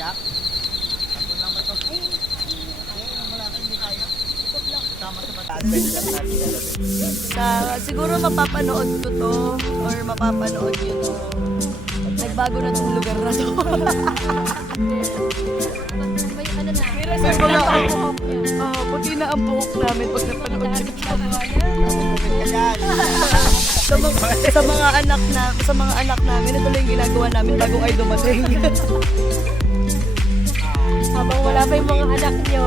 Jack? Tapos lang ba ito? Malaki, hindi kaya. Ikot lang. Tama sa adventure natin. Siguro mapapanood ko to or mapapanood yun to. Nagbago na tong lugar na to. May ano na. May reserve na ang buhok niya. Puti na ang buhok namin pag napanood yun. Bumit ka dyan. Sa mga anak namin, ito lang yung ginagawa namin bago kayo dumating. Habang wala pa yung mga anak nyo.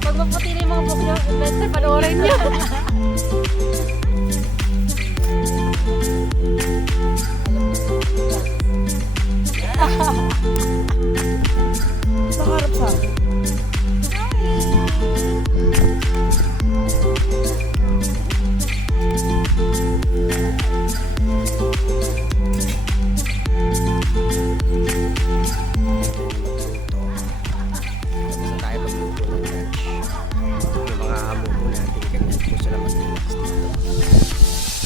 Pag maputi na yung mga buhok nyo, better panoorin nyo. Nakaharap sa akin. Tapos na tayo magluto ng lunch. Yung mga amo mo natin, ganyan po sila mag-relax dito.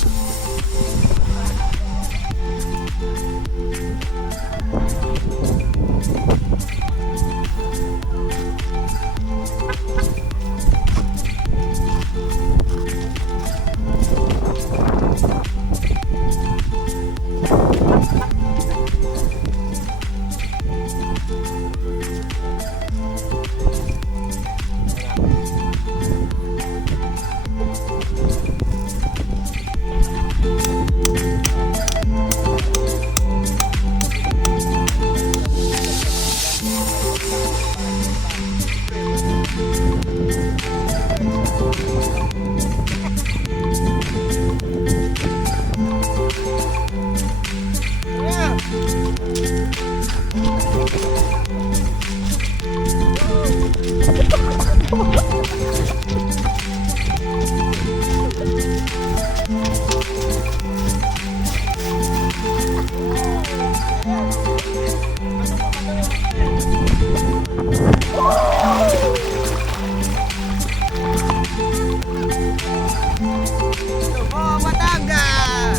Oh, Batangas!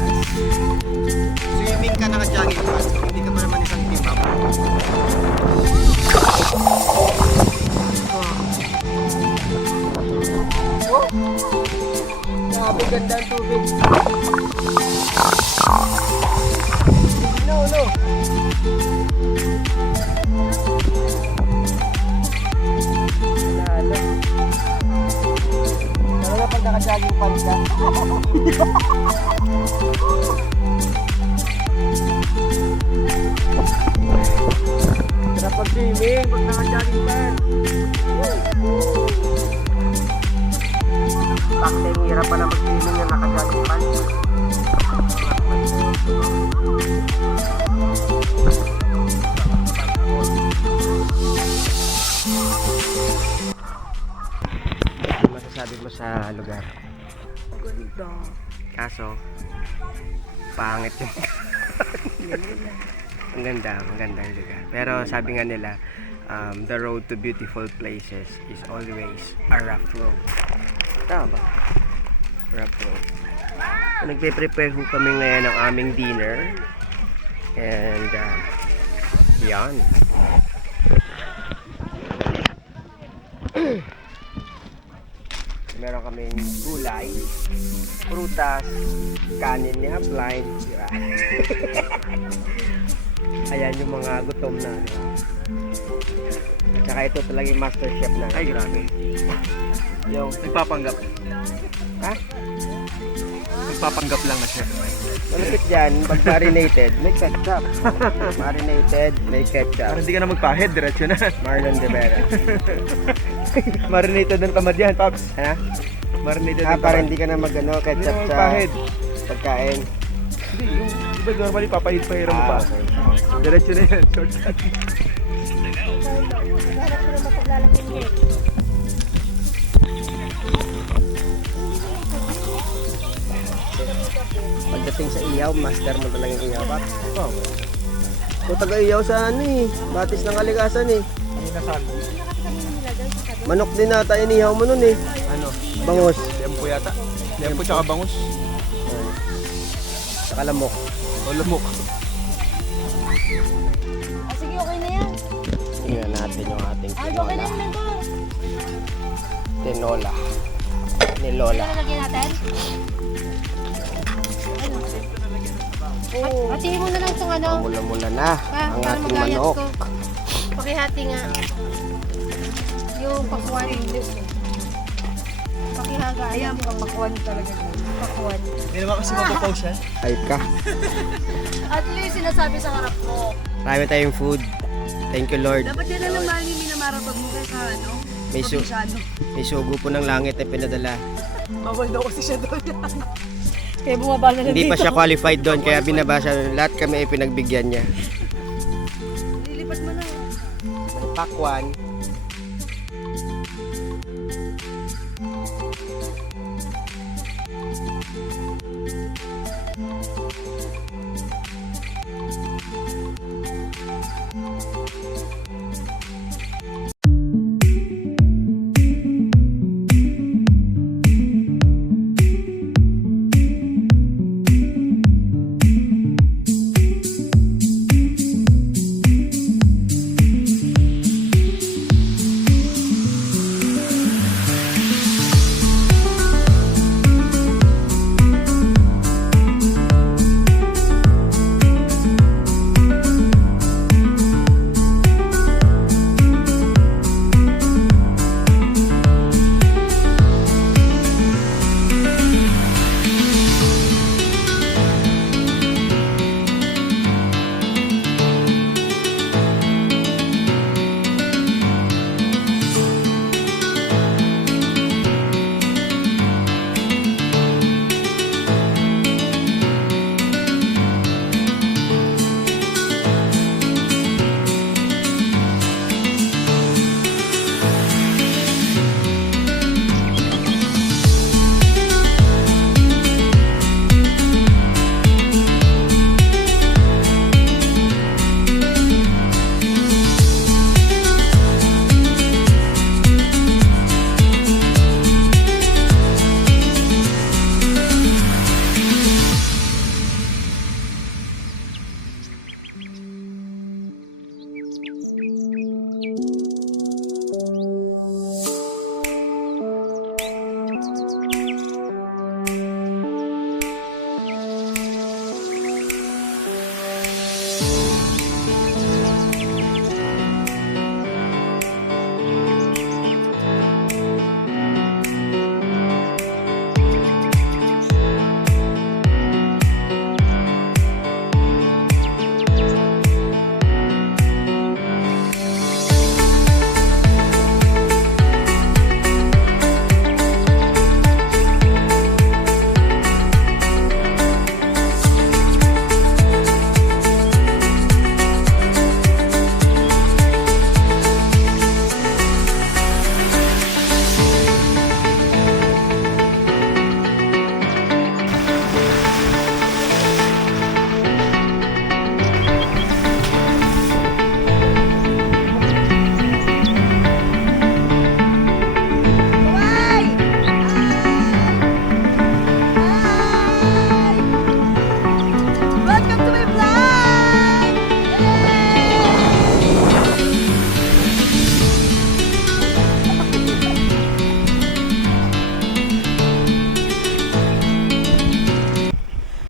Swimming ka naka-jogging pants. Hindi ka pa naman isang team up. Oh! Grabe, ganda ang tubig. No, no. Lalo. Talaga pag naka-jogging pants ka. Sarap pag-swimming pag naka-jogging pants. Bakit ang hirap pa na mag-swimming yung naka-jogging pants? Ano masasabi mo sa lugar? Ganda. Kaso, pangit yung ang ganda yung lugar. Pero sabi nga nila, the road to beautiful places is always a rough road. Tama ba? Rough road. So, nagpe-prepare ho kami ngayon ng aming dinner. And, yan. Meron kaming gulay, prutas, kanin ni upline. Diba? Ayan yung mga gutom na. Diba? At saka ito talaga yung master chef na. Ay, grabe. Yung Nagpapanggap. ha? Nagpapanggap lang na siya. Malapit dyan, pag marinated, may ketchup. Marinated, may Para ketchup. hindi ka na magpahid, diretso na. Marlon Rivera. Marinated ng tamad yan, Pops. Ha? Marinated ng Para tamad. hindi ka na mag-ano, Hindi ketchup na sa magpahid. pagkain. Hindi, yung iba normally papahid-pahiram mo pa. Okay. Diretso na yan, shortcut. Naghanap ko naman paglalaking niya. Pagdating sa ihaw, master mo talaga yung ihaw. Oo. Kung taga-ihaw sa ano eh, batis ng kalikasan eh. Inasal. Manok din nata inihaw mo nun eh. Ano? Bangus. Lempo yata. Lempo tsaka bangus. Saka lamok. O lamok. Ah, sige, okay na yan. Tingnan natin yung ating Ah, okay na tinola. yan, Mentor. Tinola. Ni Lola. Ano lagyan natin? Oo. Hatiin mo na lang itong ano. Mula-mula na ang Para ating magayat manok. ko. Pakihati nga. Yung pakwan. Pakihaga. Ayan, papakuan talaga. Pakwan. Hindi naman kasi magpo-post yan. Hype ka. At least sinasabi sa harap mo. Marami tayong food. Thank you, Lord. Dapat yan na naman yung minamarapag mo kay sa ano? May, Probinsyano. may sugo po ng langit na pinadala. Bawal daw kasi siya doon. Kaya bumaba na Hindi pa siya qualified doon, kaya binabasa. Lahat kami ay pinagbigyan niya. Lilipat mo na. May pakwan.